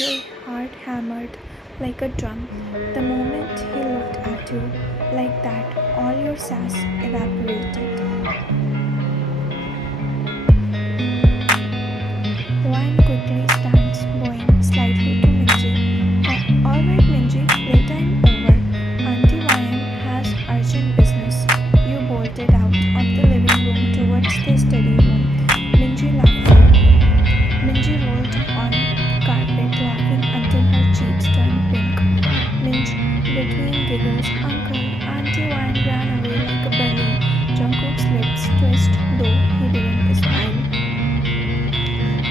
your heart hammered like a drum. The moment he looked at you like that, all your sass evaporated. Wine quickly stands, bowing slightly to Minji. Alright, Minji, playtime over. Auntie YM has urgent business. You bolted out of the living room towards the study room. Minji laughed. Minji rolled on carpet laughing until her cheeks turned pink. Minji, between giggles, Uncle, Auntie Wine ran away like a bunny. Jungkook's lips twist, though he didn't smile.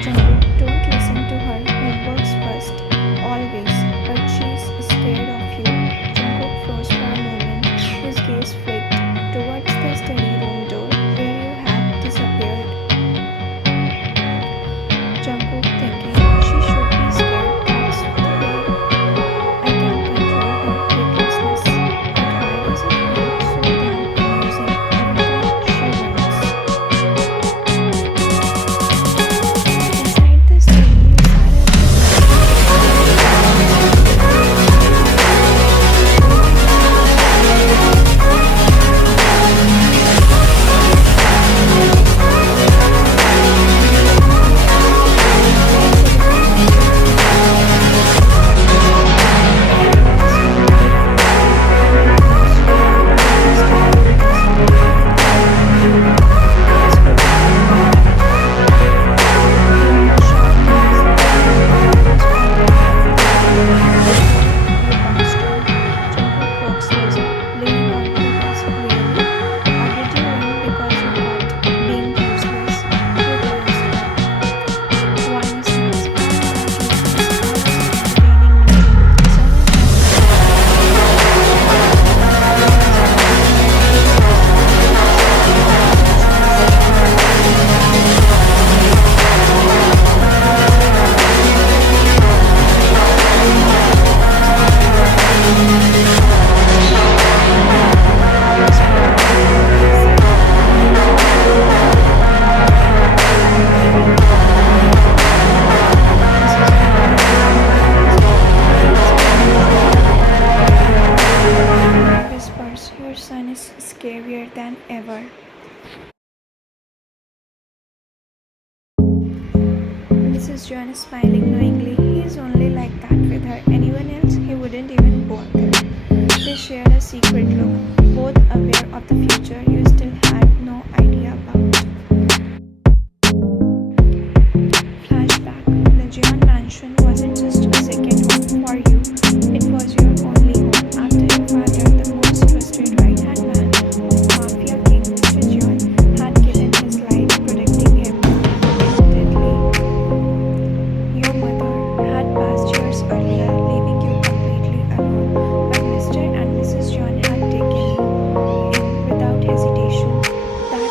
Jungkook, don't listen to her. Homework's first, always. But she's scared of you. Jungkook froze for a moment. His gaze flicked towards the study room door where you had disappeared. Jungkook thinking she should be scared. That's the way I can control her recklessness. But why does it feel so damn amusing every time she runs? Inside the study, you sat at whispers, your son is scarier than ever. Mrs. Jeon is smiling knowingly. He's only like that with her. Anyone else, he wouldn't even bother. They shared a secret look, both aware of the future you still had no idea about. Flashback. The Jeon mansion wasn't just a second home for you. It was your only home after your father, the most trusted right-hand man of mafia king Mr. Jeon, had given his life protecting him repeatedly. Your mother had passed years earlier, leaving you completely alone, but Mr. and Mrs. Jeon had taken you in without hesitation. That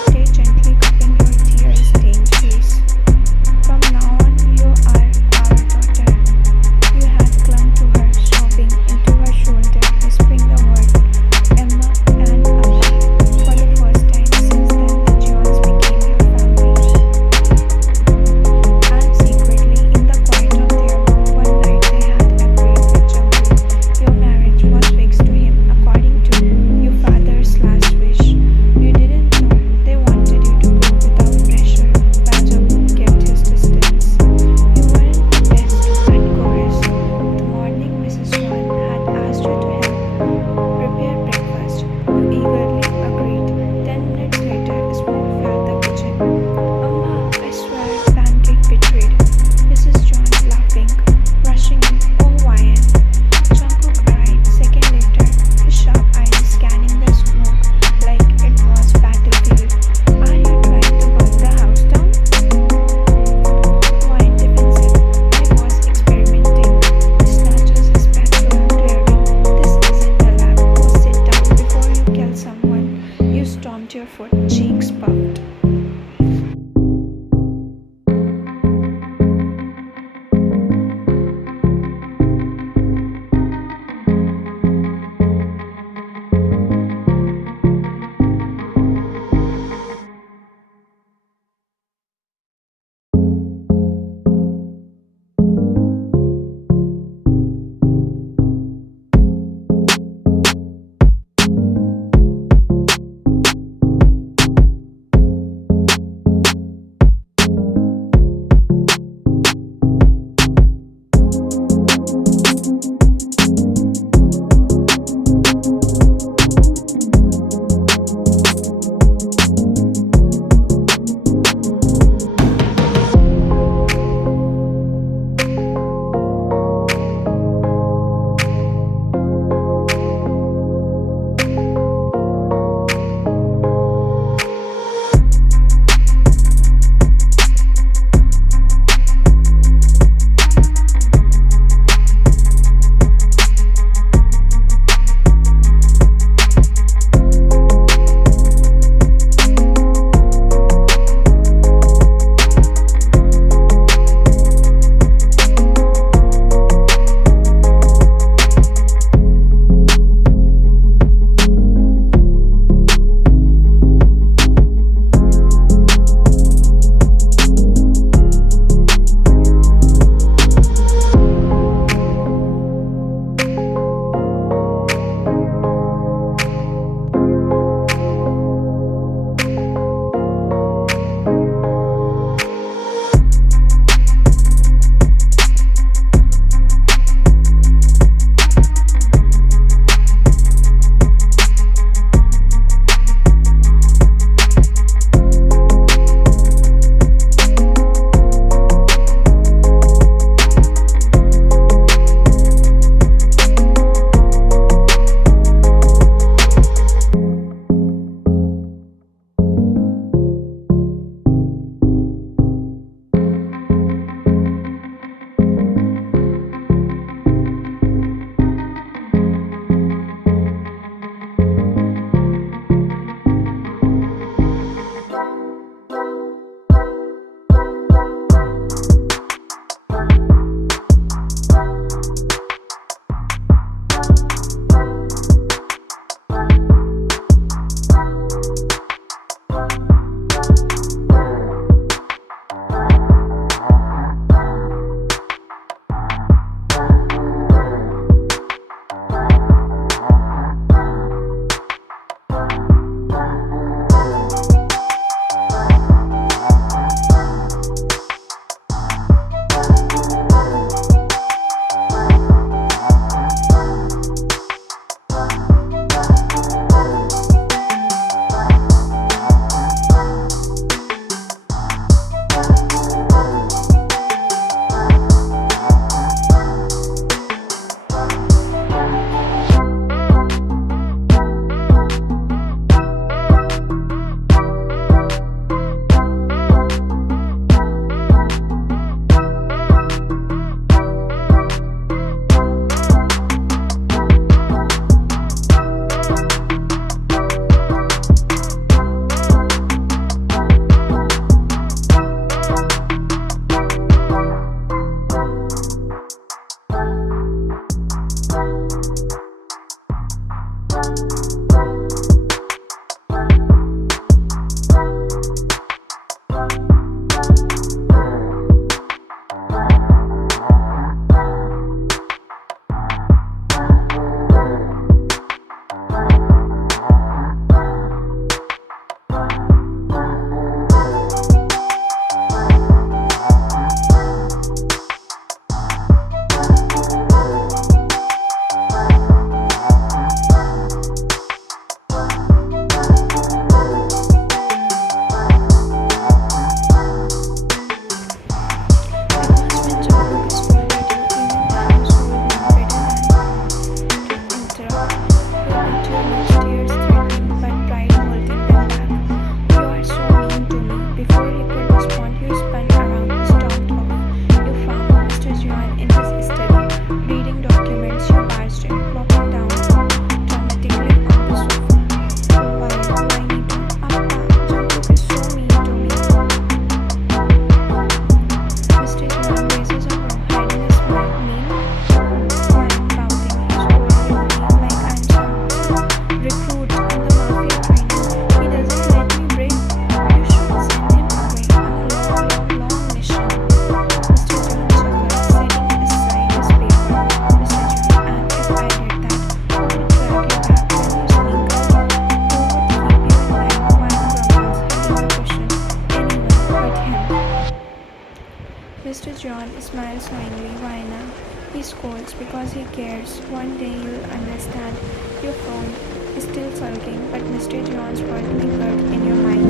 Mr. Jeon smiles knowingly. Why now? He scolds because he cares. One day you'll understand. Your phone is still sulking, but Mr. Jeon's word lingered in your mind.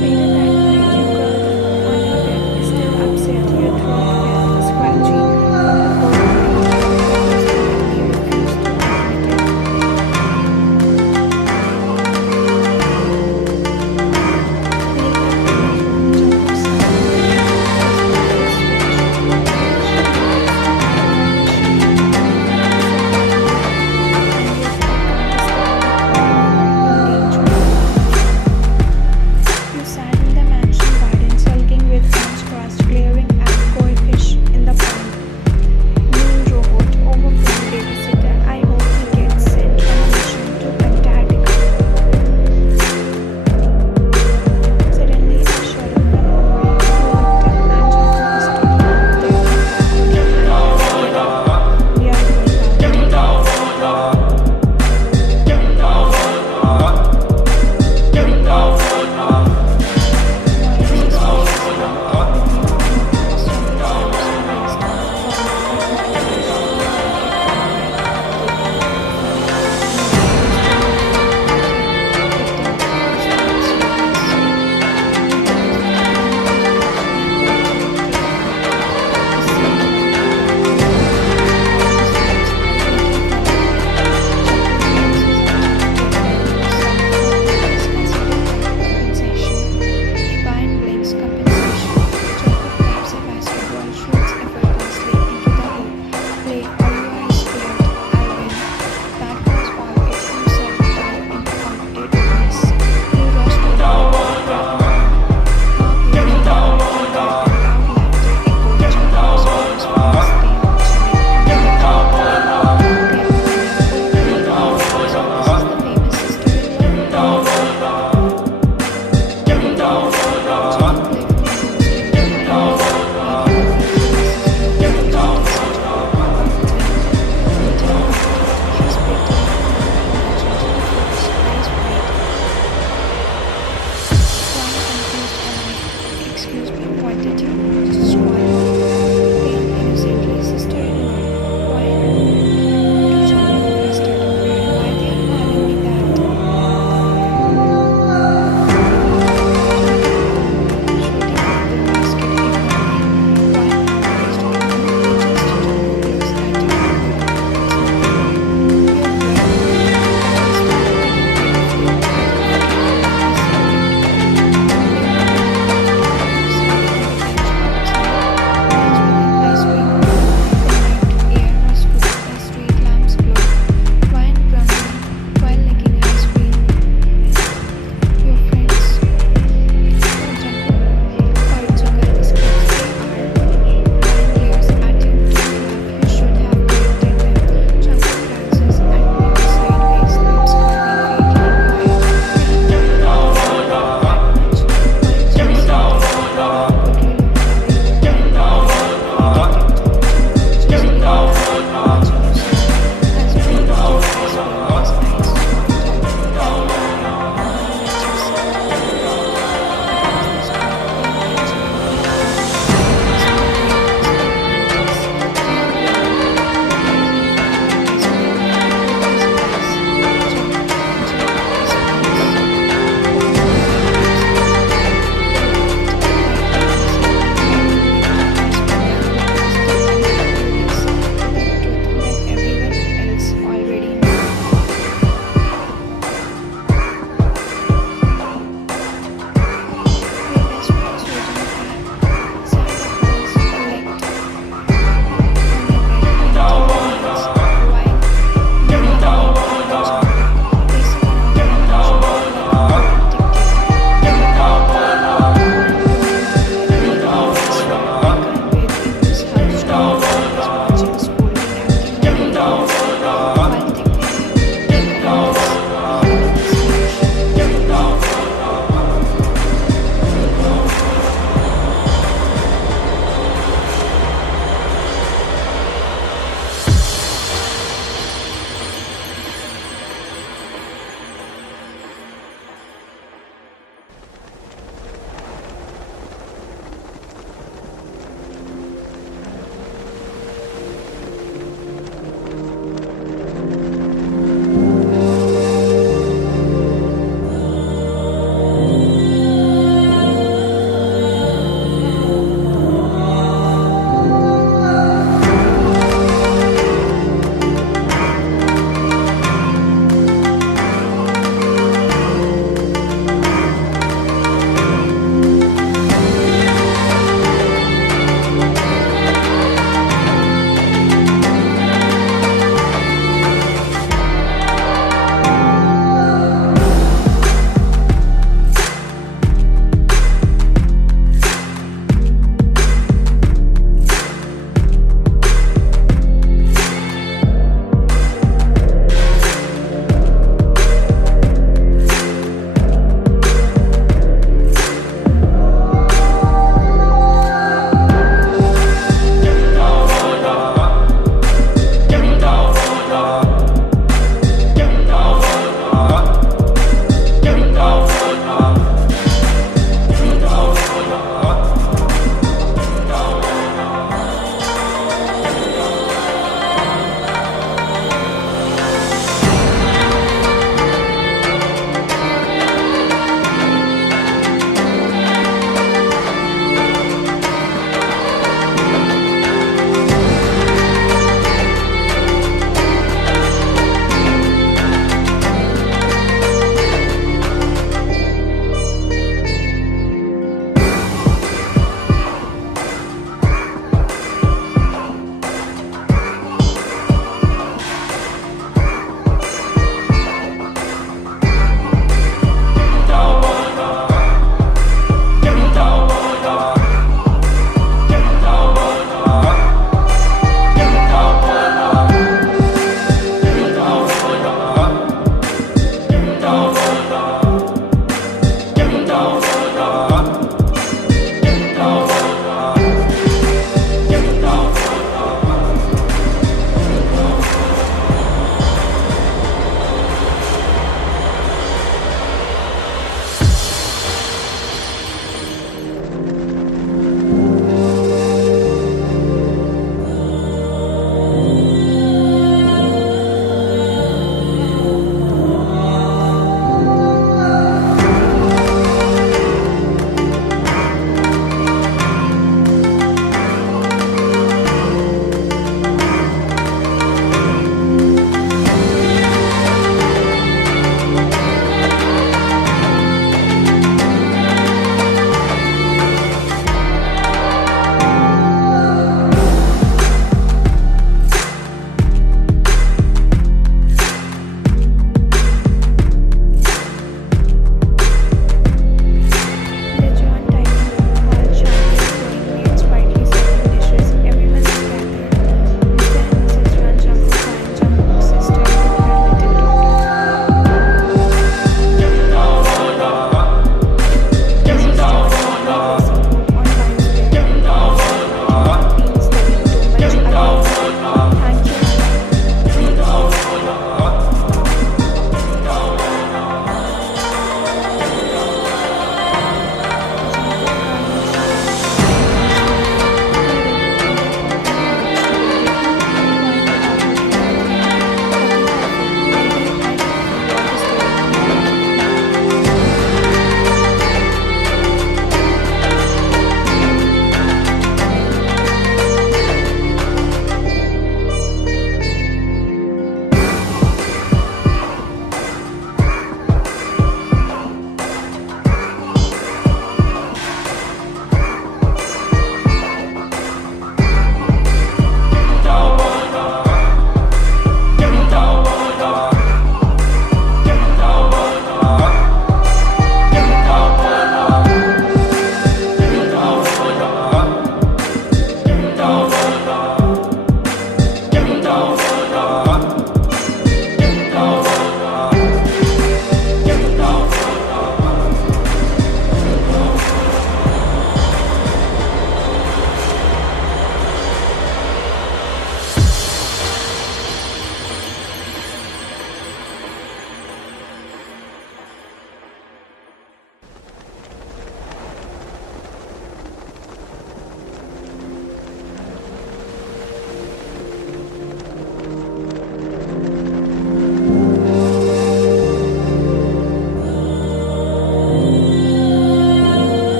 Later that night, you curl on your bed, still upset. Your throat feels scratchy from the cold night. You refuse to admit it. You sat in the mansion garden, sulking with arms crossed, glaring at koi fish in the pond. Mean robot, overgrown babysitter. I hope he gets sent on a mission to Antarctica. Suddenly, a shadow fell over you. You looked up and Jungkook stood there, holding hands. Get up. We are going out. Excuse me, what did you squall? Then innocently, sister-in-law. Why do Jungkook flustered? Why they are calling me that? Shooting at the basket ignorantly. Why not just Jungkook looks at you. Your blood is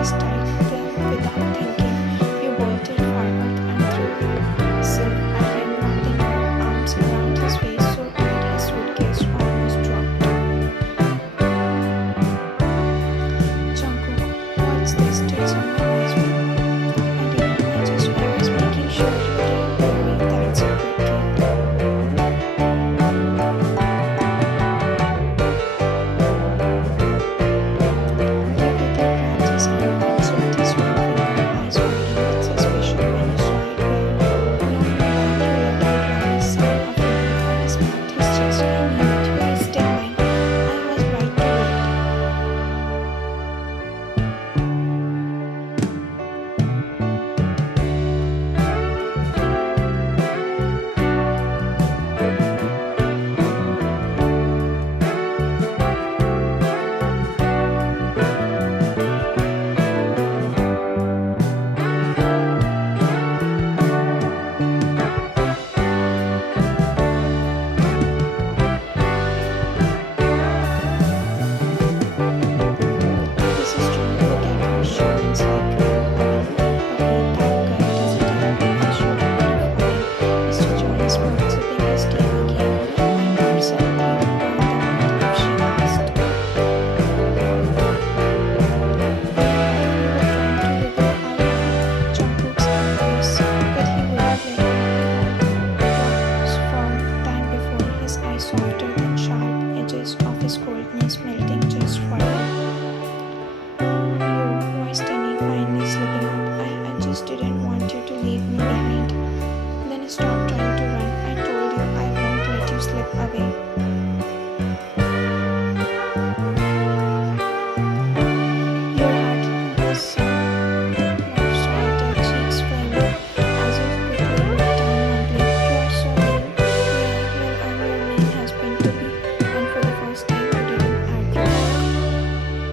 his tight without thinking. You bolted forward and threw yourself at him, wrapping your arms around his waist so tight his suitcase almost dropped. Jungkook, what's this? Did someone ask me? I was making sure you didn't tell me that secretly. Softer